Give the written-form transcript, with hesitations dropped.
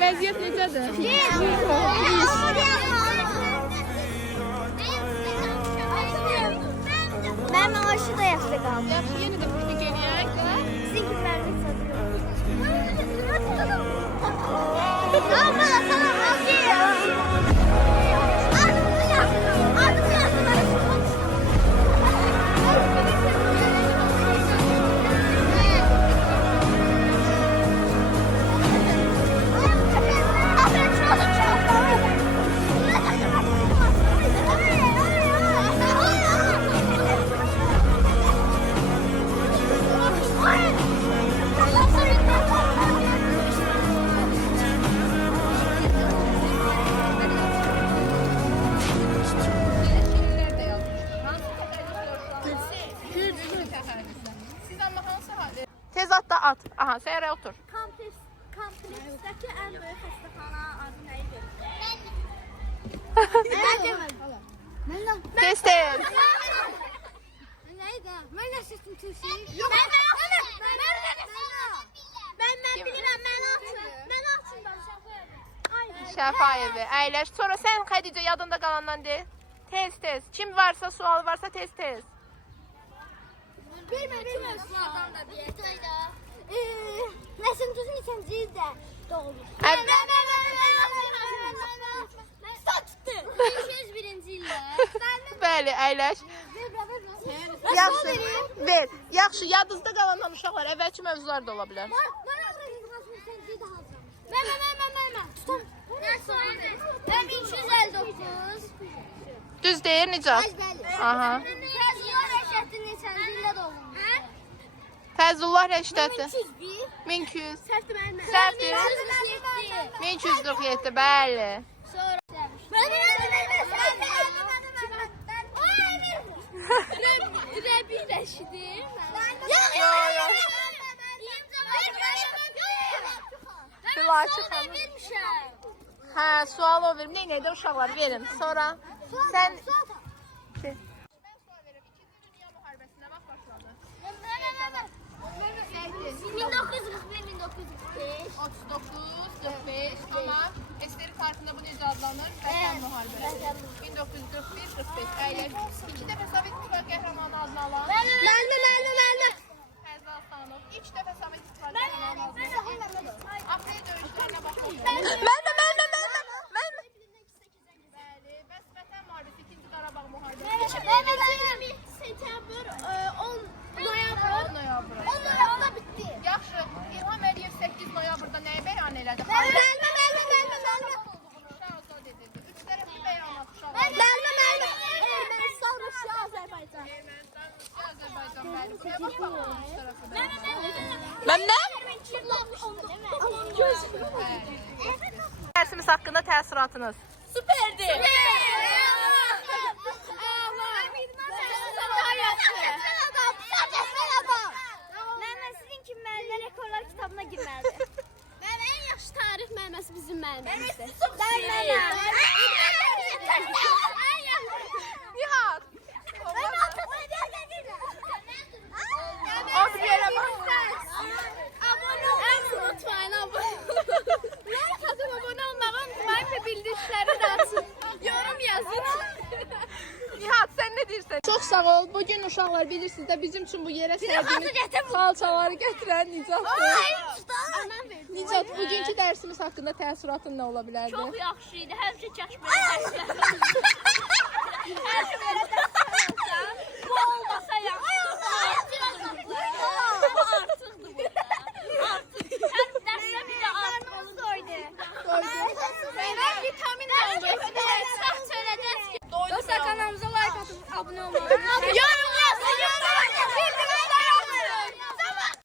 vəziyyət necədir? Mən aşı da yaxşı qaldım. Yaxşı, yenə də piknik eləyək. Sizin kimləriniz satırım. Abla, salam, adımı yazdım. Tez at da at. Aha, Seyrə otur. Kompleksdəki ən böyük xəstəxana adı nə idi? Tez tez. Nə idi? Mən nə seçdim Türkçe? Mən bilirəm, mən açım da Şəfayevi. Əyləş. Sonra sən Xədicə yadında qalandan de. Tez tez. Kim varsa, sual varsa tez tez. Bilməm, sualdan da deyək. Nəsim düzün neçənci ildə doğulmuş? Saçdı. 501-ci ildə. Bəli, əyləş. Yaxşı. Ver. Yaxşı, yadınızda qalandan uşaqlar əvvəlki mövzular da ola bilər. Mən tutam. Mən 1359. Düz deyir Nicat. Aha. Fəzullah Rəşəddi neçənci ildə doğulmuş? Fəzullah Rəşdəti. 1101. 1200. Səhvdir mənim. Səhvdir. 1247, bəli. Sonra Rəbi Rəşidi. Yox. Filaçı xanım. Hə, sual o verim. Neynədə uşaqlar verin. Sonra sən... Mən sual verim. 2-ci Dünya Müharibəsinə vaxt başladı. 1941-1945. 39-45 ama Esterik harfinde bu necə adlanır? Vətən müharibəsi. 1941-45. Əyləş. 2 dəfə Sovet İttifaqı qəhrəmanı adını alan. Müəllimə. Fəzli Aslanov. 3 dəfə Sovet İttifaqı qəhrəmanı adını alan. Aprel döyüşlərinə başladı. Mən. Bəli. Bəs Vətən müharibəsi 2-ci Qarabağ müharibəsi. Sentyabr 10 noyabr. 10 noyabr. 10 noyabrda bitti. Yaxşı. İlham Əliyev 8 noyabrda nəyi bəyan elədi? Müəllimə. Uşaq azad edildi. 3 tərəfli bəyanat uşaq. Ermənistan, Rusiya, Azərbaycan. Ermənistan, Rusiya, Azərbaycan. Bəli. Buraya bax bakalım. Üç tərəfli bəyanat. Dərsimiz haqqında təəssüratınız. Süperdi. Sizin kimi müəllimlər rekorlar kitabına girməlidir. Mənim ən yaxşı tarix müəlliməsi bizim müəllimimizdir. Nihat. O bir yerə bax. Unutmayın abone olmağı unutmayın ve bildirişləri də açın. Yorum yazın. Nihat sən nə deyirsən? Çox sağ ol. Bugün uşaqlar bilirsiniz də bizim üçün bu yerə sərdiyiniz xalçaları gətirən Nicatdır. Nicat, bugünkü dərsimiz haqqında təəssüratın nə ola bilərdi? Çox yaxşı idi. Həmişə çəkməyə dərslər. Həmişə belə dərslər olsan, bu olmasa yaxşı. Artıqdır bu. Artıq. Hər dərsdə bir də artıq olsaydı. Mən vitamin aldım. Sağ söylədiniz ki. Dostlar kanalımıza like atıp abone olmayı